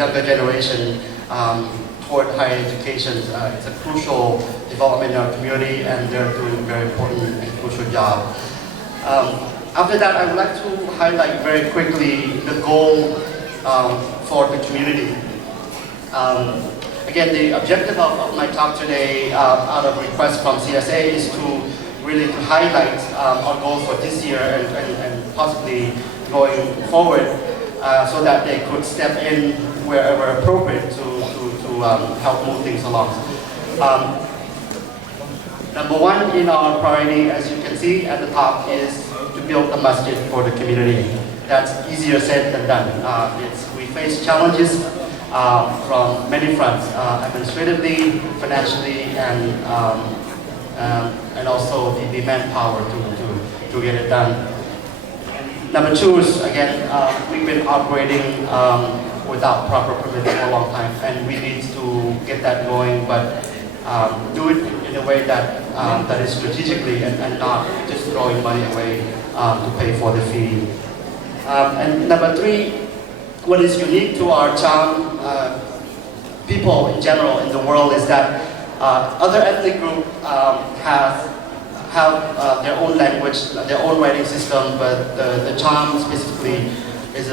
younger generation toward higher education. It's a crucial development in our community, and they're doing a very important and crucial job. After that, I would like to highlight very quickly the goal for the community. Again, the objective of my talk today, out of request from CSA, is to really to highlight our goals for this year and possibly going forward, so that they could step in wherever appropriate to help move things along. Number one in our priority, as you can see at the top, is to build a masjid for the community. That's easier said than done. We face challenges from many fronts, administratively, financially, and also the manpower to get it done. Number two is, again, we've been operating without proper permits for a long time, and we need to get that going, but do it in a way that that is strategically and not just throwing money away to pay for the fee. And number three, what is unique to our Cham people in general in the world is that other ethnic groups have their own language, their own writing system, but the Cham specifically is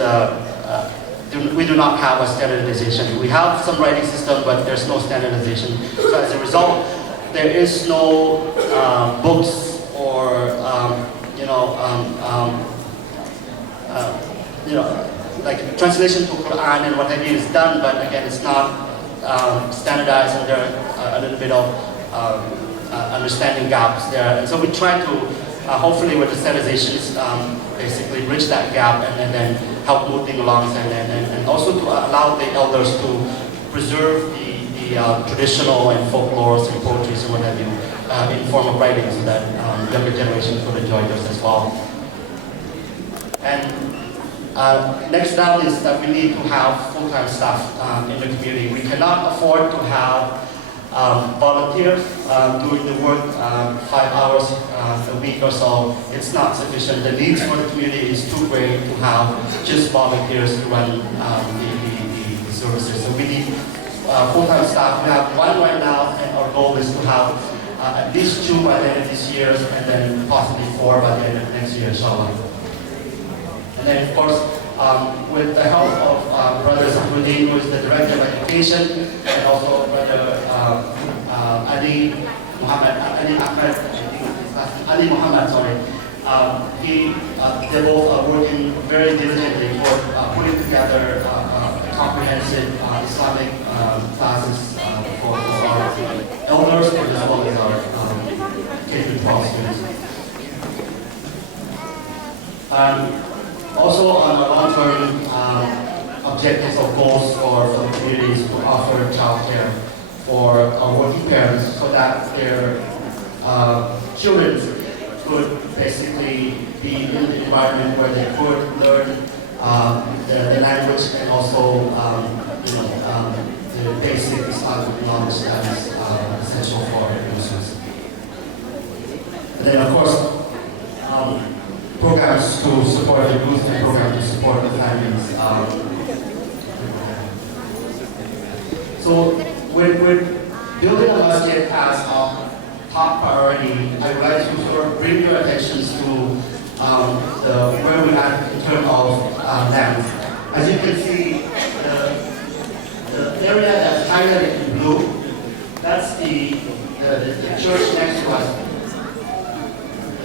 we do not have a standardization. We have some writing system, but there's no standardization. So as a result, there is no books or like translation to Quran and what have you is done, but again, it's not standardized, and there are a little bit of understanding gaps there. And so we try to, hopefully with the standardizations, basically bridge that gap and then help move things along, and also to allow the elders to preserve the traditional and folklores and poetries and what have you in form of writing, so that younger generations could enjoy those as well. And next down is that we need to have full-time staff in the community. We cannot afford to have volunteers doing the work 5 hours a week or so. It's not sufficient. The needs for the community is too great to have just volunteers to run the services. So we need full-time staff. We have one right now, and our goal is to have at least 2 by the end of this year, and then possibly 4 by the end of next year, inshallah. And then, of course, with the help of Brother Zahruddin, who is the Director of Education, and also Brother Ali Muhammad, sorry. They both are working very diligently for putting together comprehensive Islamic classes for our elders, as well as our K-12 students. Also, on the long-term objectives or goals for the communities to offer childcare for our working parents, so that their children could basically be in the environment where they could learn the language and also the basic Islamic knowledge that is essential for Muslims. And then, of course, programs to support the youth and programs to support the families. So with building a masjid as a top priority, I would like to sort of bring your attention to where we're at in terms of land. As you can see, the area that's highlighted in blue, that's the church next to us.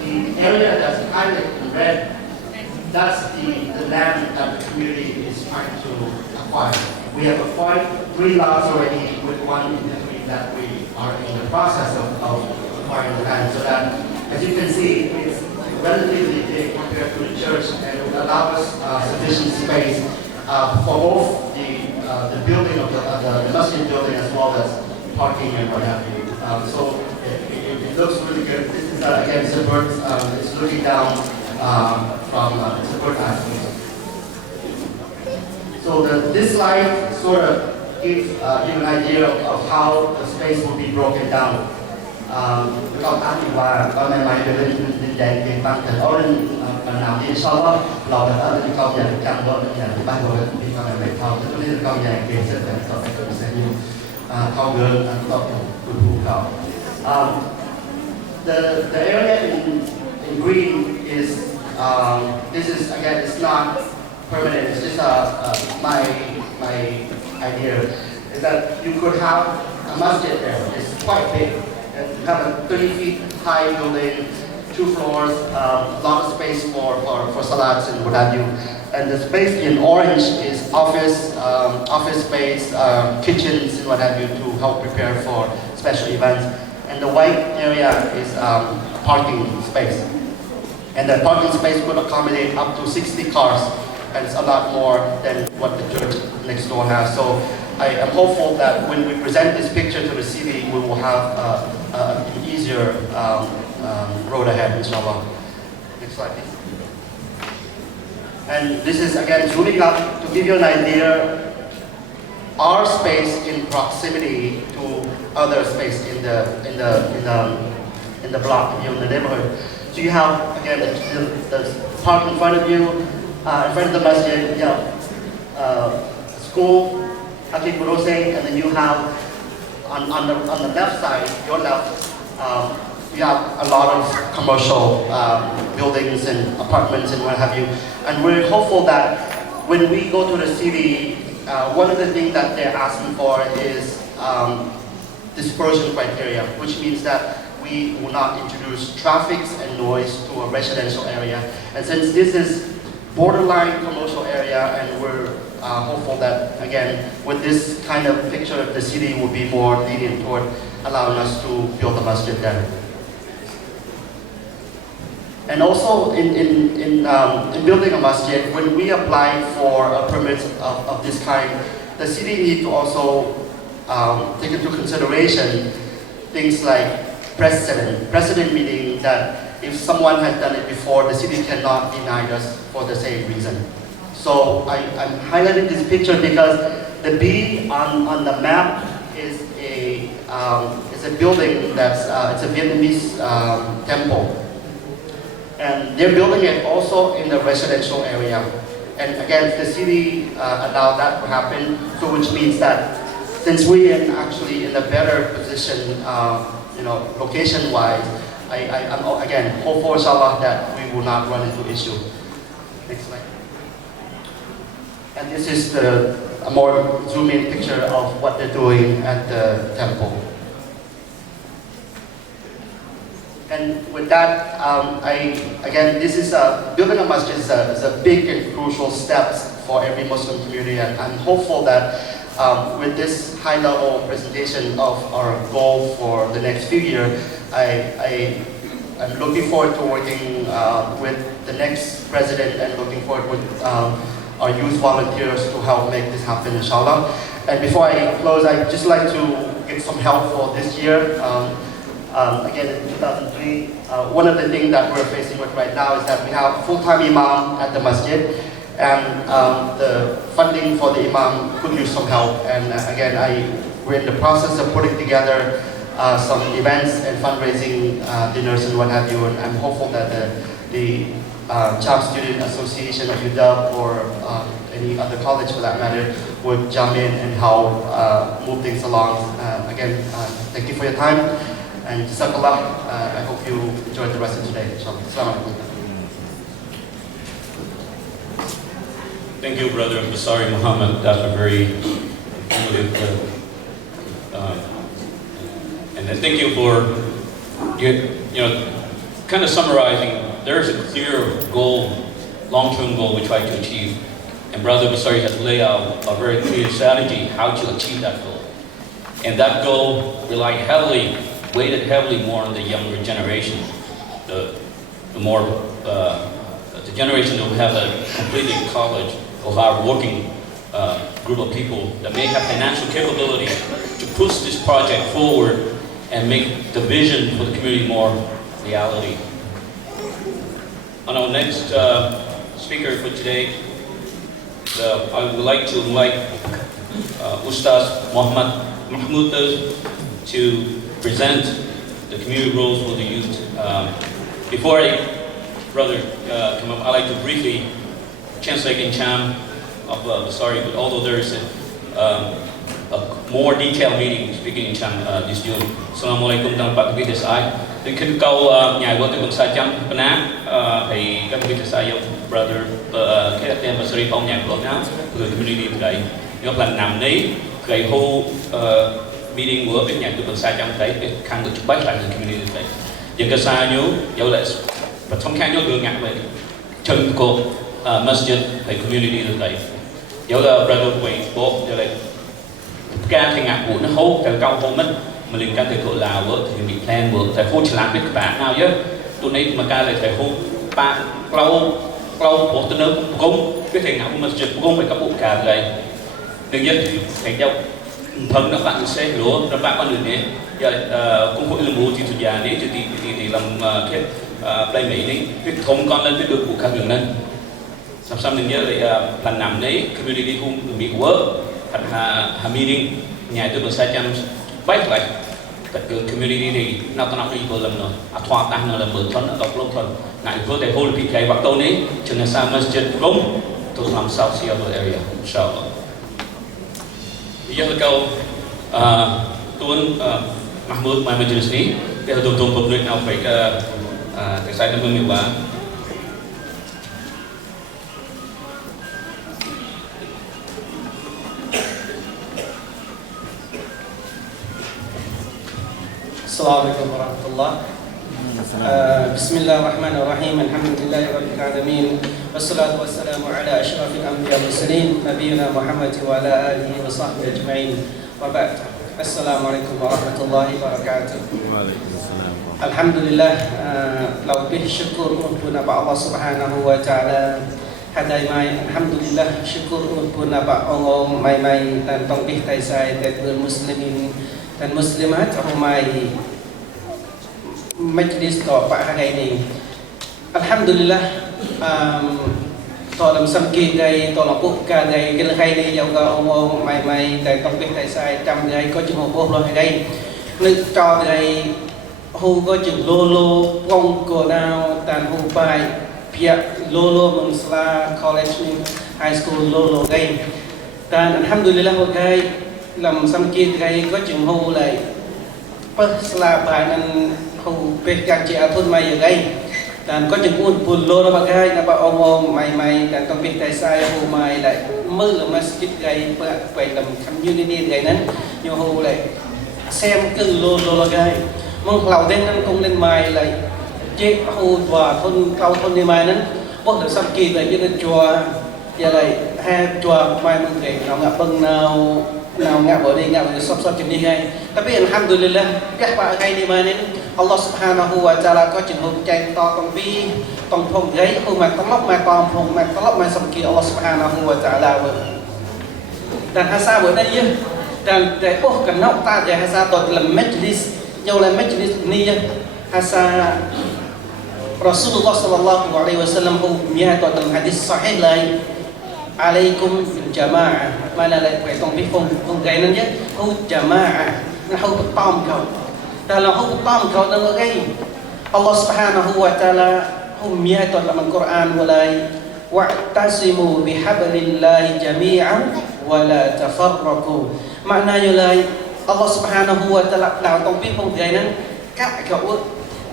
The area that's highlighted in red, that's the land that the community is trying to acquire. We have acquired 3 lots already, with 1 in between that we are in the process of acquiring the land. So that, as you can see, it's relatively big compared to the church, and it will allow us sufficient space for both the building of the masjid building, as well as parking and what have you. So it looks really good. This is again suburb. It's looking down from suburb aspect. So this slide sort of gives you an idea of how the space will be broken down. ก็ตั้งอยู่ว่าตอนใหม่ๆเป็นดินแดงเก่งตั้งแต่เอาเรื่อง nào thì inshallah lò đã là những câu nhà càng gọi là nhà thứ ba rồi đi qua ngày thao cho nên câu nhà kia sẽ phải có cái câu sẽ như thao gần thao củaภูเขา the area in green is this is again it's not permanent. It's just my idea is that you could have a masjid there. It's quite big. And you have a 30 feet high building, 2 floors, a lot of space for salats and what have you. And the space in orange is office space, kitchens and what have you to help prepare for special events. And the white area is parking space. And the parking space could accommodate up to 60 cars. And it's a lot more than what the church next door has. So I am hopeful that when we present this picture to the city, we will have an easier road ahead, inshallah. Next slide, please. And this is again zooming up to give you an idea. Our space in proximity to other space in the block, in the neighborhood. So you have again the park in front of you. In front of the masjid, you have school, and then you have on the left side, your left, you have a lot of commercial buildings and apartments and what have you. And we're hopeful that when we go to the city, one of the things that they're asking for is dispersion criteria, which means that we will not introduce traffic and noise to a residential area. And since this is borderline commercial area, and we're hopeful that again with this kind of picture the city will be more lenient toward allowing us to build a masjid there. And also in building a masjid, when we apply for a permit of this kind, the city needs to also take into consideration things like precedent meaning that if someone has done it before, the city cannot deny us for the same reason. So I'm highlighting this picture because the B on the map is a building that's it's a Vietnamese temple, and they're building it also in the residential area. And again, the city allowed that to happen, so which means that since we're actually in a better position, location-wise. I'm again hopeful, inshallah, that we will not run into issue. Next slide. And this is a more zoom-in picture of what they're doing at the temple. And with that, this is building a masjid is a big and crucial step for every Muslim community, and I'm hopeful that with this high-level presentation of our goal for the next few years, I'm looking forward to working with the next president and looking forward with our youth volunteers to help make this happen, inshallah. And before I close, I'd just like to get some help for this year. Again, in 2003, one of the things that we're facing with right now is that we have full-time imam at the masjid, and the funding for the imam could use some help. And again, we're in the process of putting together some events and fundraising dinners and what have you, and I'm hopeful that the Cham Student Association of UW or any other college for that matter would jump in and help move things along. Again, thank you for your time, and Jazakallah. I hope you enjoyed the rest of today. Assalamu alaikum. Thank you, Brother Basari Muhammad. That's a very informative and thank you for kind of summarizing. There is a clear goal, long-term goal we try to achieve, and Brother Basari has laid out a very clear strategy how to achieve that goal. And that goal weighted heavily more on the younger generation, the generation that will have completed college of our working group of people that may have financial capability to push this project forward and make the vision for the community more reality. On our next speaker for today, I would like to invite Ustaz Muhammad Mahmoud to present the community roles for the youth. Before I brother come up, I'd like to briefly translate in Cham of the story, but although there is a more detailed meeting speaking in Cham this June. Assalamualaikum dan Pak Kabir Desai. Thì khi câu nhà của Nuk Seh Champa thì các Kabir Desai yang brother cái đặc điểm Sri Phong nhà của nó từ community đấy. Nó là nằm đấy cái whole meeting của bên nhà Nuk Seh Champa đấy khang được chụp bách lại từ community đấy. Những cái sai nhớ dẫu lại và thông khang nhớ gương ngặt vậy chân của masjid hay community đấy. Dẫu là brother quay bộ dẫu lại ca thì ngạc của nó hô từ câu hô mình liên can tới thổ lào vợ thì bị plan vợ phải hô chỉ làm biết các bạn nào chứ tụi này mà ca lại phải hô bạn lâu bộ tên nước công cái thằng nào mà chụp công phải các bộ cả đây đừng nhất thì thành nhau thân các bạn sẽ lúa các bạn con đường này giờ cũng hội làm bố chỉ thuộc già đấy thì làm cái đây mỹ đấy cái thông con lên cái được của các đường lên xong đừng nhớ lại lần nằm đấy community home bị work had meeting nhà tôi được 200 bách lại tất cả community thì nào có đi vừa lần rồi thoa tăng là mở thuần đọc lâu thuần ngại vừa để hold bị cái bắt đầu này cho nên sao masjid cũng tôi làm sao Seattle area inshallah bây giờ câu tuân Mahmud mai majlis ni dia betul-betul public nào phải cái sai nó nhiều quá. Assalamualaikum warahmatullahi Bismillahirrahmanirrahim. Alhamdulillahirabbil wassalatu wassalamu ala asyrafil anbiya wal mursalin nabiyina Muhammad wa ala alihi wa sahbihi ajma'in. Wa ba'd. Assalamualaikum warahmatullahi wabarakatuh. Waalaikumsalam. Alhamdulillah lebih syukur untuk Allah Subhanahu wa taala. Hagai mai alhamdulillah syukur untuk Allah mai dan taufik taisai dari muslimin dan muslimat ramai majlis Pak Hagai ini. Alhamdulillah tolong samki gai tolong buka gai cái Hagai này giàu ga ông mai tại công việc tại sai trăm gai có chừng một lo Hagai nước cho gai hu có chừng lô công cổ nào tàn hu bài pia lô mừng sla college high school lô gai dan alhamdulillah gai làm samki gai có chừng hu lại pas sla bài nên hu pe càng chị thôn mày gai dan có chừng pun lô nó gai na ba ông mày dan công việc tại sai hu mày lại mơ là masjid gai phải làm community gai nên nhiều hu lại xem cứ lô gai mong lầu đến nên cũng lên mày lại chế hu và thôn đi mày nên bất được samki lại cho nên chùa giờ lại hai chùa mai mừng về nào ngập bưng nào ngap ở đây ngap ở sắp chừng đi ngay. Tapi alhamdulillah các bạn ngay đi mà nên Allah Subhanahu wa taala có chừng hồn chạy to tông vi tông phong giấy hồn mà tông lóc mà tông phong mà tông lóc mà xong kia Allah Subhanahu wa taala vừa. Dan hasa bữa nay chứ. Dan để cần nóc ta để hasa tội làm majlis nhau là majlis ni hasa Rasulullah sallallahu alaihi wasallam hồn mía tội dalam hadis sahih lại. Alaikum bil jamaah mana lại phải tông vi phong gai nên chứ hút jamaah nó hút tom kau dalam hút tom kau đang gai Allah Subhanahu wa taala hum mía tội dalam Quran walai wa'tasimu bihablillahi jami'an wa la tafarraqu maknanya lai Allah Subhanahu wa taala đào tông vi phong gai nên các cậu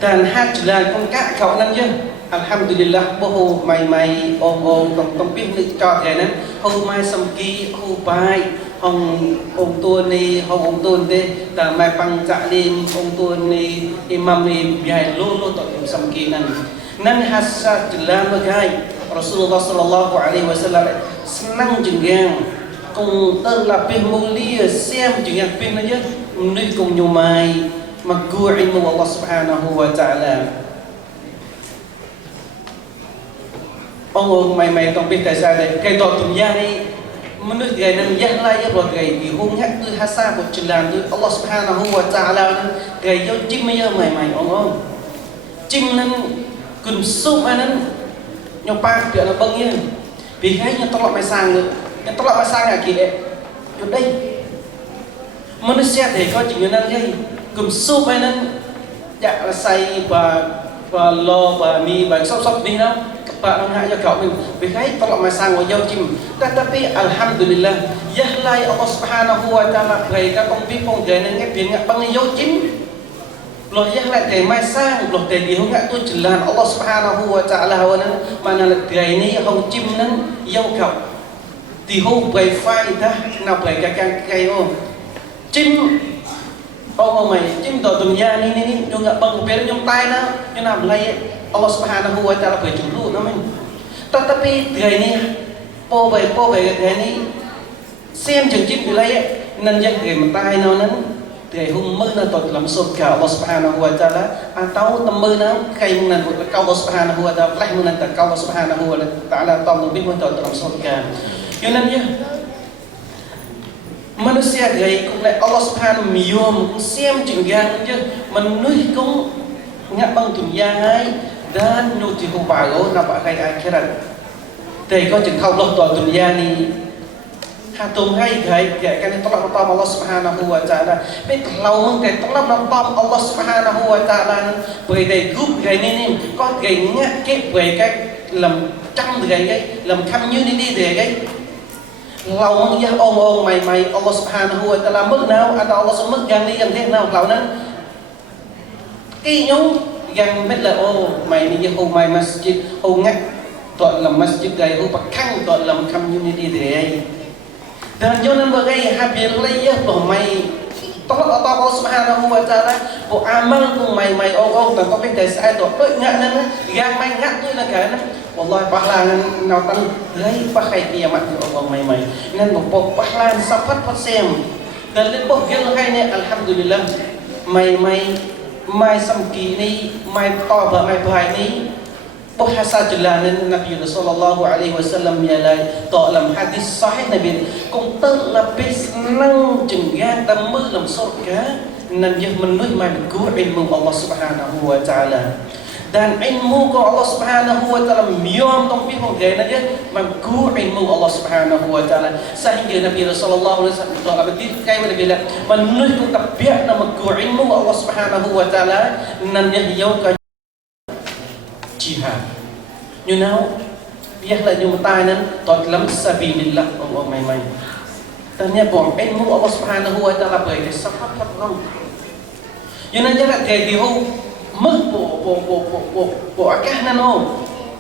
dan hajlan con các cậu nên chứ alhamdulillah bohu mai ong tông biết được cho thế nên hôm mai xong ký hôm bài ông tuôn đi ông tuôn đi ta mai băng dạ lên ông tuôn đi imam đi biar lô tội xong ký nên hasa jelas bagai Rasulullah sallallahu alaihi wasallam senang jengang cùng terlebih mulia xem jengang pin aja nuôi cùng nhiều mai maggu ilmu Allah Subhanahu wa taala. Ông màyต้องเป็นแต่ใจเลยไก่ต่อตุ่มยานี่มนุษย์ไก่นั้นยากไล่ยากรอดไก่ดีหงยักด้วยฮัสซาบทจุลามด้วยอัลลอฮฺ سبحانه และ تعالى นั้นไก่ยอดจิ้มไม่เยอะใหม่องจิ้มนั้นกุนซุปอันนั้นยกปากเดือดบังยืนปีให้ยังตลอดไม่สร้างเลยยังตลอดไม่สร้างอะไรเลยอยู่ได้มนุษย์เด็กก็จริงอยู่นั่นไงกุนซุปอันนั้นอยากใส่แบบ và lo và mi và sop đi nào bạn orang nak cakap berkait tolak masang wajah jim tetapi alhamdulillah yahlai Allah Subhanahu wa taala berikan tongpi phong dengan ngep ngak bang yo jim loh yahlai te masang loh te dia ngak tu jalan Allah Subhanahu wa taala hawana mana gai ni hong jim nan yo kap thì hô bày phai ta nào bày cái ô chim ông mày chim tổ tuần gia ni nhung ngập bằng bể nhung tay nó như nào lấy Allah Subhanahu wa taala bày chủng luôn nó mình tetapi ngày ni po bày cái ni xem chừng chim bị lấy nên dân người mà tay nó nấn ngày hôm mưa nó tọt làm sốt cả Allah Subhanahu wa taala atau temu nó cây nên một câu Allah Subhanahu wa taala lấy nên câu Allah Subhanahu wa taala tóm được biết muốn tọt làm sốt cả cho nên nhá manusia gay cũng lại Allah Subhanahu miom cũng xem chừng gan chứ mình nuôi cũng ngắt băng dunia ấy dan nuti hùng bảo nó bảo hay akhirat thì có chừng không lo toàn dunia ni hatum hay gay cái này tolak tolak Allah Subhanahu wa taala biết lâu mong cái tolak tolak Allah Subhanahu wa taala bởi đây group gay ni có gay ngắt cái về cái làm trăm gay làm community để gay lâu mong gia ôm mày Allah Subhanahu wa taala mức nào atau Allah sẽ mức gan đi gan thế nào lâuนั้นcái nhóm gan biết là mày đi ô mày masjid ô ngắt tuan làm masjid gay ô bạc khang tuan làm community để dan cho nên bởi cái habis lấy của mày tolak Allah Subhanahu wa taala bộ amal của mày ô tao có biết tại sao tao đối ngắt nên gan mày ngắt như là cái Wallahi pahala nào tăng lấy pakai kiamat di Allah mai nên một pahala sapat pasem dan lebih gel hai ni alhamdulillah mai samki ni mai ta và mai bahai ni bahasa jalanan Nabi sallallahu alaihi wasallam nyalai to dalam hadis sahih Nabi cũng tự lebih senang jenggan dan mơ dalam surga nên dia menuhi mai ku ilmu Allah Subhanahu wa taala dan ilmu của Allah Subhanahu wa taala miom tong pi hong gay na dia mangku ilmu Allah Subhanahu wa taala sehingga Nabi sallallahu alaihi wasallam telah berkata kai bila menuju ku tabiat na mangku ilmu Allah Subhanahu wa taala nan yau ka jihad you know biar la nyum tai nan tot lam sabilillah Allah mai tanya bom ilmu Allah Subhanahu wa taala bởi sebab apa you know jarak gay di ho mức bộ akah nan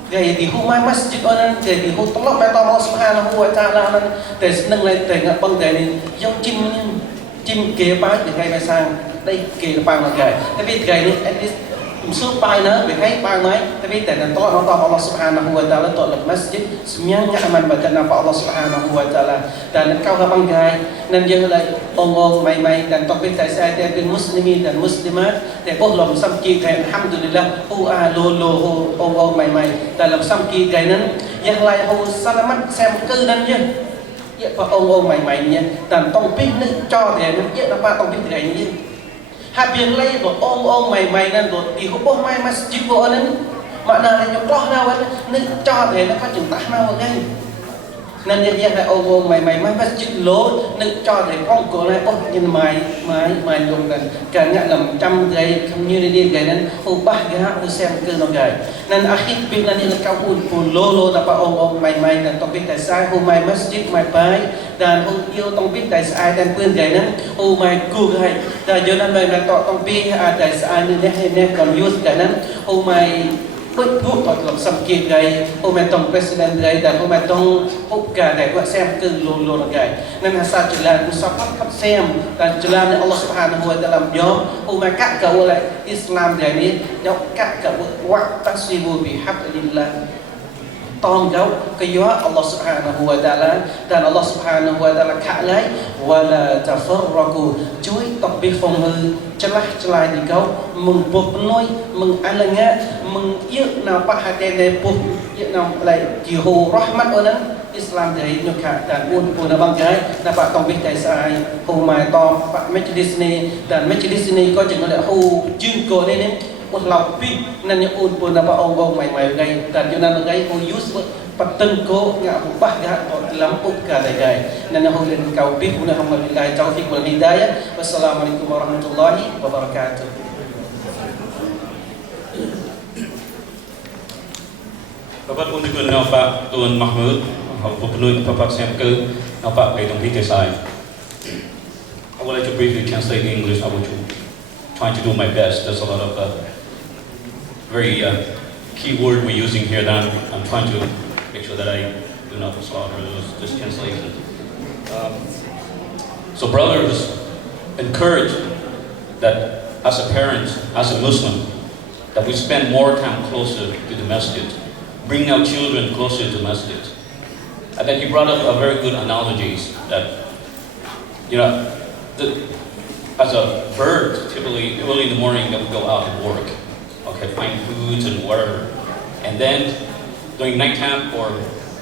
gaya di rumah masjid orang gaya di tolak mata Allah Subhanahu wa taala nan để nâng lên để ngập băng để giống chim kia bái để gaya mai sang đây kia là bang là gaya tapi gaya ni at least suốt bài nữa việc thấy bài mấy tapi để nan tolak mata Allah Subhanahu wa taala tolak masjid semuanya aman badan apa Allah Subhanahu wa taala dan kau bang gaya nên dân lại ông mày dan topik tại sao diaเป็นmuslimin dan muslimat để bố lòng xăm kia thèm alhamdulillah lo ông mày dalam xăm kia cáiนั้นyang lain ho selamat xem cư nan chứ và ông mày nha dan topik ni cho để nó biết apa topik cái ni habis lagi ông mày nan do di ho mai masjid bo nan makna là nyotoh nào ni cho để nó phát triển tah nào cái nên nhân dân là ông mày masjid lốนึกcho để con của này nhưng mày dùng cả ngã làm trăm gay community gay nên ubah gak usah ke no gay nên akhir bin là kau pun lolo dapat ông mày dan topik tại sao mày masjid mày bai dan yêu topik tại sao dan pun gay nên mày cu gay dan cho nên mày topik tại sao nên còn use gay nên mày bước thoát làm sâm kia gay mày tông president gay dan mày tông buka để buat xem ke lolo gay nên asal jalan musafat kat xem dan jalan Allah Subhanahu wa taala yom mày kat kau lại Islam gay ni dok kat kau wa tasribu bihablillah tong kau ke yo Allah Subhanahu wa taala dan Allah Subhanahu wa taala khat lấy wala tafarraqu chuối topik phong hư celah di kau mengbuh penoi mengalanga mengieu na pahaten de puh ieu na lai jihu rahmat onan Islam dari nyukha dan pun abang gay dapat topik tại sai mai to majlis ni dan majlis ni có chừng là hu chương cô này một lòng pin nên những ôn pun dapat ông mày gay dan cho nên gay hu use pateng ko ngak ubah gak lampuk ka gay nên hu lên kau pin pun alhamdulillah taufiq wal hidayah wassalamualaikum warahmatullahi wabarakatuh Bapak pun juga nampak Tuan Mahmud, penuh Bapak Semke, nampak dari tempat saya. I would like to briefly translate in English. I will try to do my best. There's a lot of very key word we're using here that I'm trying to make sure that I do not slaughter this translation. So brothers, encourage that as a parent, as a Muslim, that we spend more time closer to the masjid, bring our children closer to the masjid. And then he brought up a very good analogies that, as a bird, typically early in the morning, they will go out and work, okay, find foods and whatever. And then during nighttime or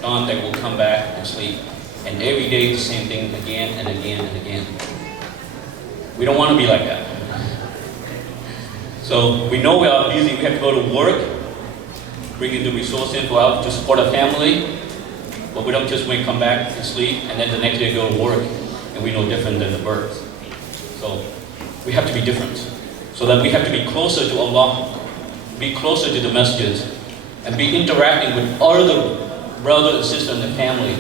dawn, they will come back and sleep. And every day the same thing again and again and again. We don't want to be like that. So we know we are busy, we have to go to work, bring in the resources to support our family, but we don't just when we come back and sleep and then the next day go to work and we're no different than the birds. So we have to be different. So that we have to be closer to Allah, be closer to the masjid, and be interacting with other brothers and sisters in the family.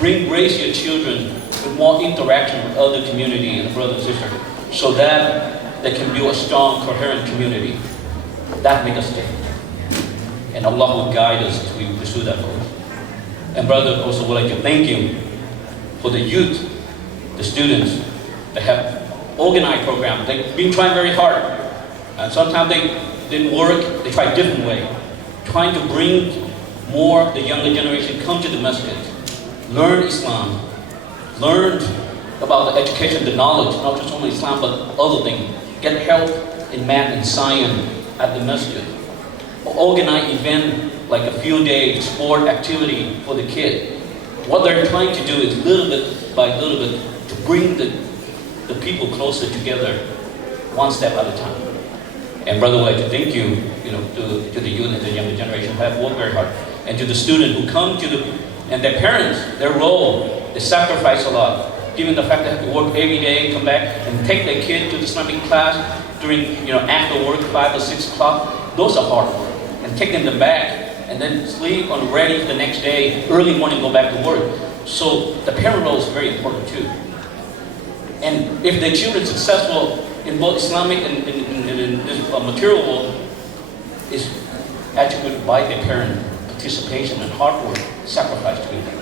Raise your children with more interaction with other community and brothers and sisters, so that they can build a strong, coherent community. That makes us different. And Allah will guide us as we pursue that goal. And brother, also would like to thank you for the youth, the students that have organized programs. They've been trying very hard. And sometimes they didn't work, they tried a different way. Trying to bring more of the younger generation come to the masjid, learn Islam, learn about the education, the knowledge, not just only Islam, but other things. Get help in math and science at the masjid. Or organize event like a few days sport activity for the kid. What they're trying to do is little bit by little bit to bring the people closer together, one step at a time. And brother, I'd like to thank you, to the youth and the younger generation who have worked very hard, and to the students who come and their parents, their role, they sacrifice a lot. Given the fact that they have to work every day, come back and take their kid to the Islamic class during, after work, 5 or 6 o'clock, those are hard work. And taking them back and then sleep on ready for the next day, early morning go back to work. So the parent role is very important too. And if the children successful in both Islamic and in this material world, is attributed by their parent participation and hard work, sacrifice to them.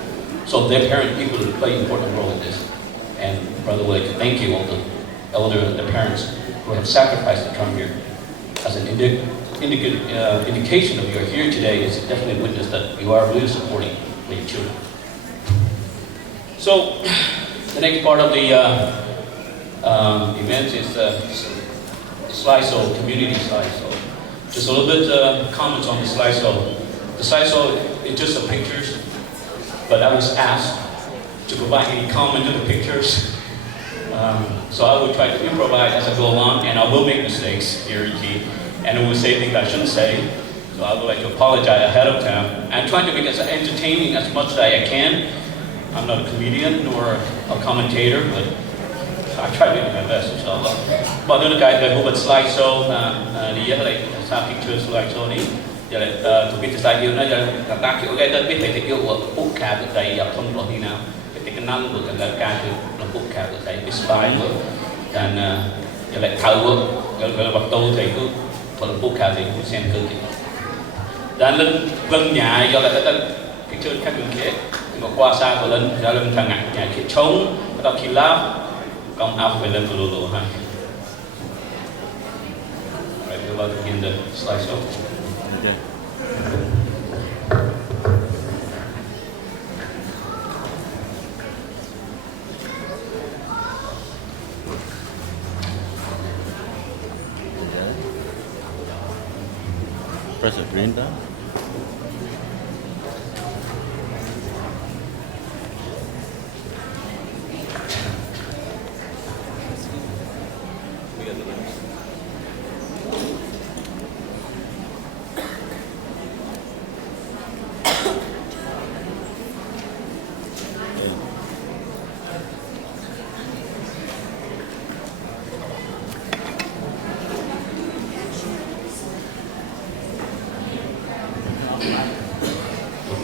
So their parent equally play an important role in this. And brother, would like to thank you all the elders and the parents who have sacrificed to come here. As an indication of you are here today is definitely a witness that you are really supporting your children. So the next part of the event is the slideshow, community slideshow. Just a little bit comments on the slideshow. The slideshow is just the pictures, but I was asked to provide any comment to the pictures. So I will try to improvise as I go along, and I will make mistakes here and here, and I will say things I shouldn't say. So I would like to apologize ahead of time. I'm trying to make it as entertaining as much as I can. I'm not a comedian nor a commentator, but I try to do my best, inshallah. But the guy that moved slideshow, the like some picture slideshow ni, jadi to be slide you na jadi tak kira kita biết phải kêu của bút cả của thầy không có gì nào, cái cái năng của cái ca từ là bút cả của thầy biết slide nữa, dan jadi tahu kalau waktu thầy cứ kalau bút cả thì cũng xem cơ kìa. Dan lên vân nhà do là cái picture khác đường kia, mà qua xa của lên do lên thằng nhà kia trống, bắt đầu khi láp công áp về lên lù lù ha. Alright, we're about to begin the slideshow. Yeah. Press the green down.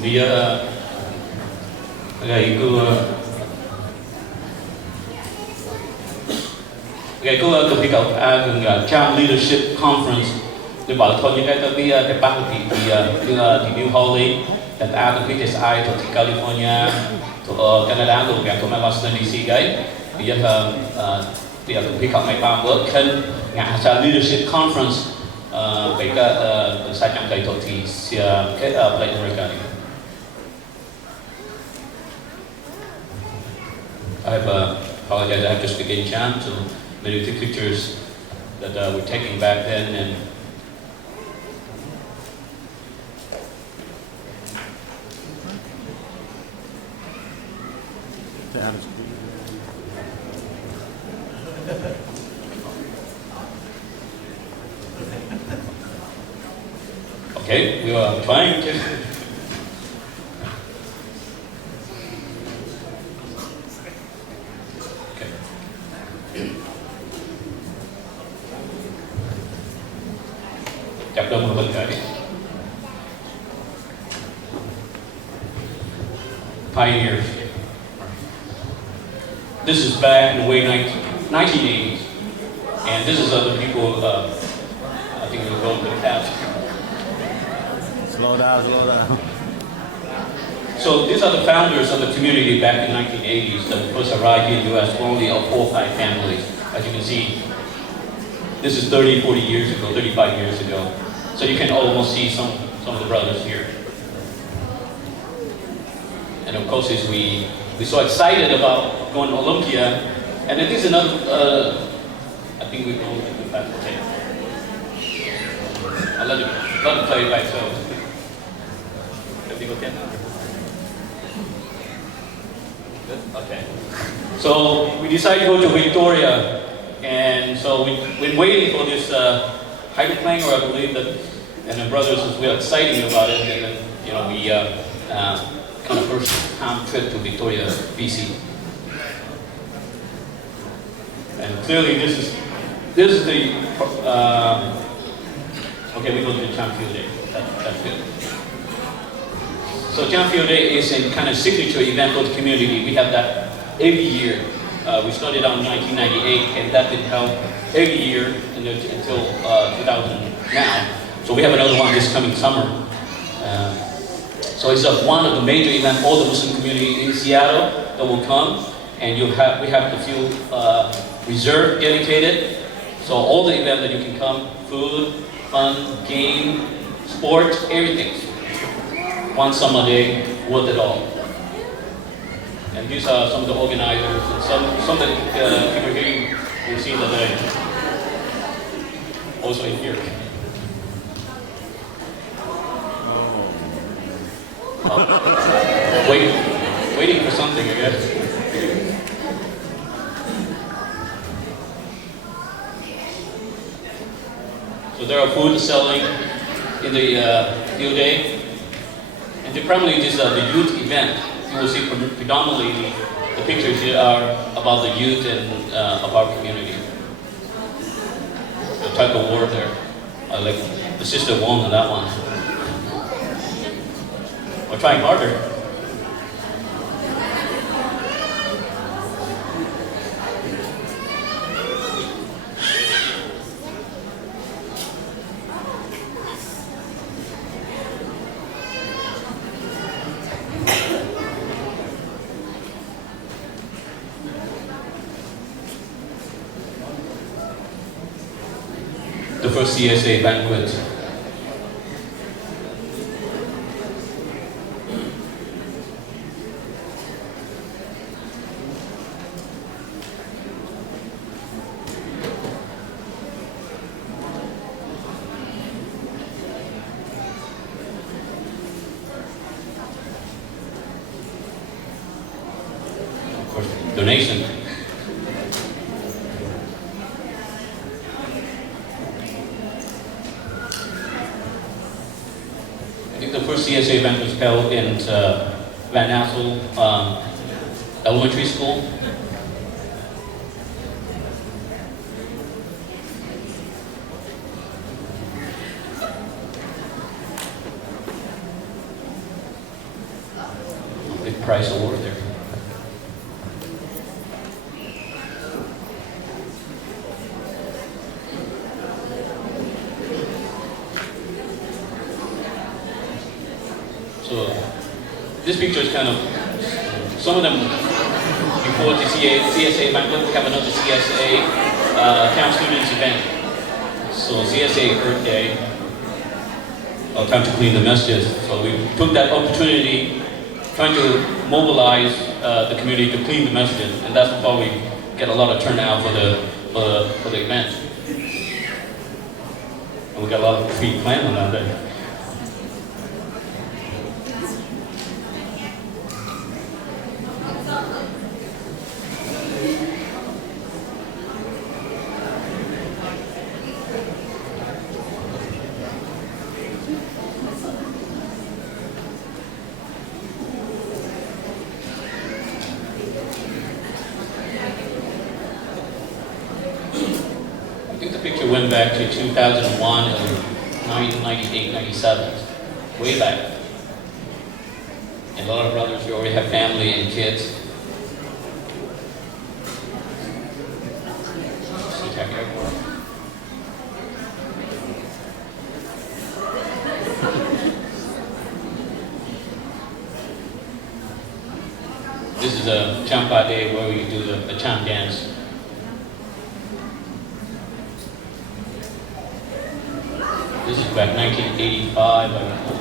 vì Hagai Nuk Seh Champa Cham Leadership Conference để bảo thôi những cái bác thì New Holly dan Nuk Seh ai từ California từ Canada từ Washington DC đấy bây giờ Nuk Seh mai ba bữa khen ngã Cham Leadership Conference về cái sai trong cái thì cái Black America. I have apologize. I have to speak in Cham to many of the pictures that were taken back then, and okay, we are trying to. Chapter một bên cái pioneers. This is back in the way 1980s, and this is other people. I think we'll go to the past. Slow down, slow down. So these are the founders of the community back in the 1980s that first arrived here in the U.S. Only of 4 or 5 families. As you can see, this is 30, 40 years ago, 35 years ago. So you can almost see some of the brothers here. And of course, we're so excited about going to Olympia. And then there's another, I think we go to the fast tape. I'll let it play by itself. Good? Okay. So we decided to go to Victoria. And so we've been waiting for this hydroplane, or I believe that, and the brothers were excited about it, and then, you know, we kind of first time trip to Victoria, BC. And clearly this is the, okay, we go to the Cham Field Day, that's good. So Cham Field Day is a kind of signature event for the community. We have that every year. We started out in 1998, and that's been held every year until 2000 now. So we have another one this coming summer. So it's one of the major events for the Muslim community in Seattle that will come, and we have a few reserved, dedicated. So all the events that you can come, food, fun, game, sports, everything. One summer day, worth it all. And these are some of the organizers, and some that people here you'll see that they also in here. Waiting for something, I guess. So there are food selling in the field day, and primarily this is the youth event. You will see predominantly the pictures here are about the youth and of our community. The type of war there. I like the sister won on that one. We're trying harder. The first CSA banquet. Of course, donation. I think the first CSA event was held in Van Nassel Elementary School. prize award there. So this picture is kind of, some of them before the CSA banquet, we have another CSA Cham students event. So CSA Earth Day, time to clean the masjid. So we took that opportunity, trying to mobilize the community to clean the masjid, and that's why we get a lot of turnout for the event. And we got a lot of free planned on that day. I think the picture went back to 2001 and 1998, 97, way back. And a lot of brothers who already have family and kids. SeaTac Airport. This is a Champa day where we do the Cham dance. This is back 1985, I recall.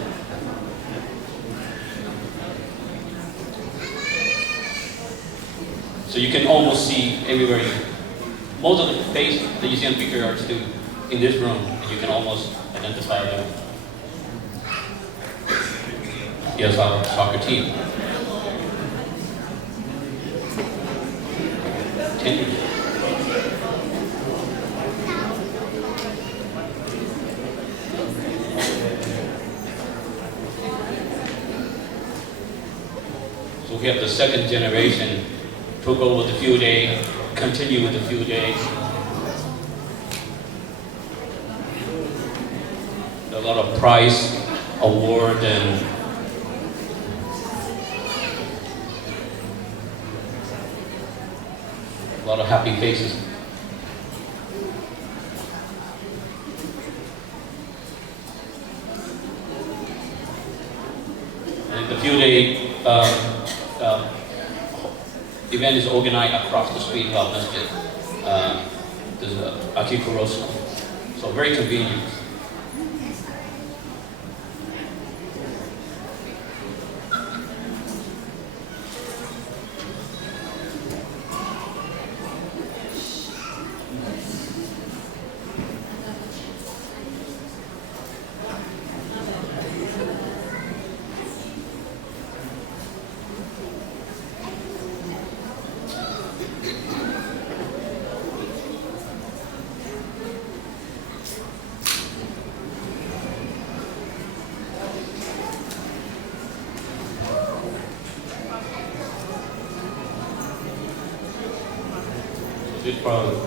So you can almost see everywhere. Most of the face that you see on the picture are still in this room, and you can almost identify them. Here's our soccer team. 10 years. So we have the second generation, took over the field day, continue with the field day. A lot of prize, award, and a lot of happy faces. And the field day event is organized across the street of Masjid. There's Aki Kuroso. So very convenient.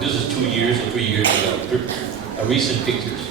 This is 2 years or 3 years ago, recent pictures.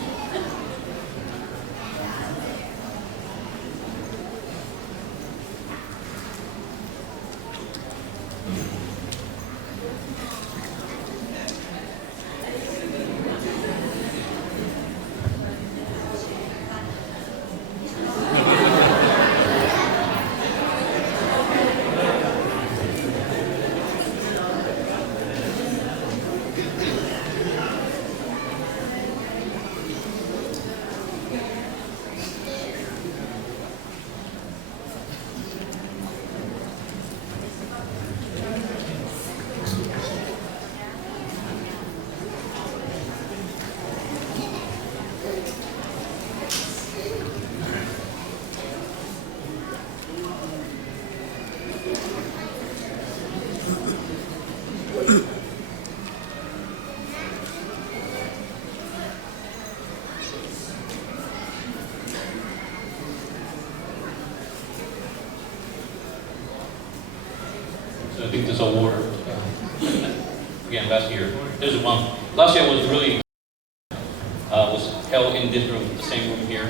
I think this award, again, last year. There's one. Last year was really, was held in this room, the same room here.